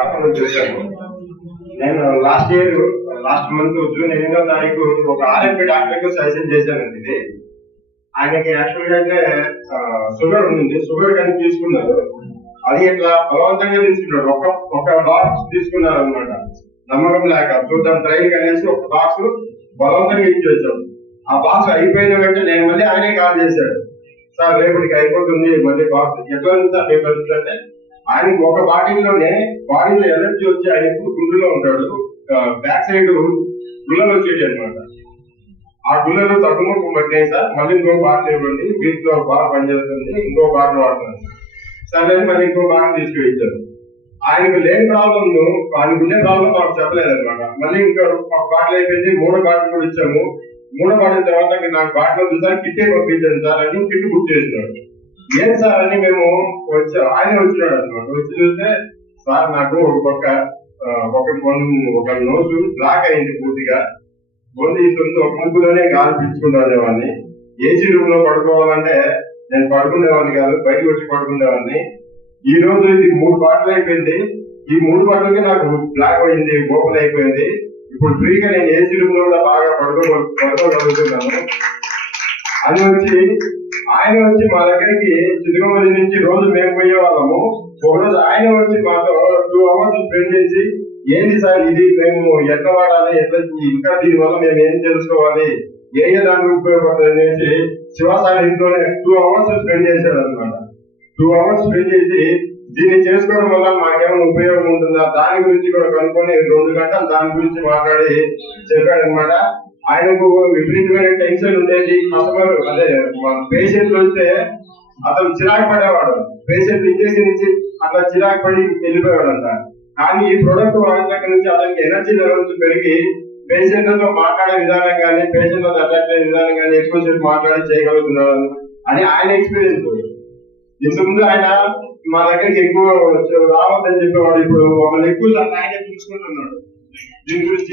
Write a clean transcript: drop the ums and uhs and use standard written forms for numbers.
కాకుండా చూశాను. నేను లాస్ట్ మంత్ జూన్ 8వ తారీఖు ఒక ఆర్ఎంపీ డాక్టర్ కు సజెషన్ చేశానండి. ఇది ఆయనకి యాక్చువల్ గా అయితే షుగర్ ఉంది, షుగర్ కానీ తీసుకున్నారు. అది ఇట్లా బలవంతంగా తీసుకున్నాడు. ఒక బాక్స్ తీసుకున్నారు అనమాట. నమ్మకం లేక చూద్దాం ట్రైల్ అనేసి ఒక బాక్స్ బలవంతంగా ఇచ్చేసాడు. ఆ బాక్స్ అయిపోయిన వెంటనే నేను మళ్ళీ ఆయనే కాల్ చేశాడు, సార్ రేపటికి అయిపోతుంది మళ్ళీ బాక్స్ ఎట్లా ఉంది సార్ రేపు అంటే, ఆయనకి ఒక బాటిల్లోనే బాడీలో ఎలర్జీ వచ్చి ఆయన ఎప్పుడు గుండెలో ఉంటాడు, బ్యాక్ సైడ్ గుళ్ళలు వచ్చేటి అనమాట. ఆ గుళ్ళలు తగ్గుముఖం పట్టినాయి సార్, మళ్ళీ ఇంకో బాటిల్ ఇవ్వండి, వీటిలో బాగా పనిచేస్తుంది, ఇంకో బాటిల్ వాడుతున్నాను. సరే మళ్ళీ ఇంకో బాటిల్ తీసుకువచ్చారు. ఆయనకు లేని ప్రాబ్లం, ఆయనకు ఉండే ప్రాబ్లం మాకు చెప్పలేదు అనమాట. మళ్ళీ ఇంకా ఒక బాటిల్ అయిపోయింది, 3వ బాటిల్ కూడా ఇచ్చాము. 3వ బాటిల్ తర్వాత నాకు బాటిల్ ఉంది సార్, కిట్టే పంపించాను సార్ అని కిట్ బుక్ చేసినాడు. ఏం సార్ అని మేము ఆయన వచ్చినాడు అనమాట. వచ్చి చూస్తే సార్ నాకు ఒక నోసు బ్లాక్ అయింది పూర్తిగా, బొంది ఒక ముగ్గులోనే గాలి పీల్చుకుంటానేవాడిని. ఏసీ రూమ్ లో పడుకోవాలంటే నేను పడుకునేవాడిని కాదు, బయటకు వచ్చి పడుకునేవాడిని. ఈ రోజు ఇది 3 బాటిల్ అయిపోయింది. ఈ 3 బాటిల్కి నాకు బ్లాక్ అయింది, ఓపెన్ అయిపోయింది. ఇప్పుడు ఫ్రీగా నేను ఏసీ రూమ్ లో కూడా బాగా పడుకోగలుగుతున్నాను. అది వచ్చి ఆయన వచ్చి మా దగ్గరికి చిత్తూరు నుంచి రోజు మేము పోయే వాళ్ళము. ఒకరోజు ఆయన వచ్చి మాతో 2 hours స్పెండ్ చేసి, ఏంటి సార్ ఇది, మేము ఎట్లా వాడాలి, ఎట్లా ఇంకా దీనివల్ల మేము ఏం తెలుసుకోవాలి, ఏ దానికి ఉపయోగపడుతుంది అనేసి శివసాయి ఇంట్లోనే 2 hours స్పెండ్ చేశాడు అనమాట. 2 hours స్పెండ్ చేసి దీన్ని చేసుకోవడం వల్ల మాకేమైనా ఉపయోగం ఉంటుందా దాని గురించి కూడా కనుక్కొని 2 గంటలు దాని గురించి మాట్లాడి చెప్పాడు అనమాట. ఆయనకు విపరీతమైన టెన్షన్ ఉండేది. కస్టమర్ అదే పేషెంట్లు వస్తే అతను చిరాకు పడేవాడు, పేషెంట్ ఇంజక్షన్ ఇచ్చి అట్లా చిరాకు పడి వెళ్ళిపోయాడు అంట. కానీ ఈ ప్రొడక్ట్ వాడిన దగ్గర నుంచి అతనికి ఎనర్జీ లెవెల్స్ పెరిగి పేషెంట్లతో మాట్లాడే విధానం కానీ, పేషెంట్లతో అటాక్ అయ్యే విధానం కానీ ఎక్కువసేపు మాట్లాడి చేయగలుగుతున్నాడు అని ఆయన ఎక్స్పీరియన్స్. ఇంతకుముందు ఆయన మా దగ్గరికి ఎక్కువ రావద్దని చెప్పేవాడు, ఇప్పుడు మమ్మల్ని ఎక్కువ ఆయన చూసుకుంటున్నాడు. దీని గురించి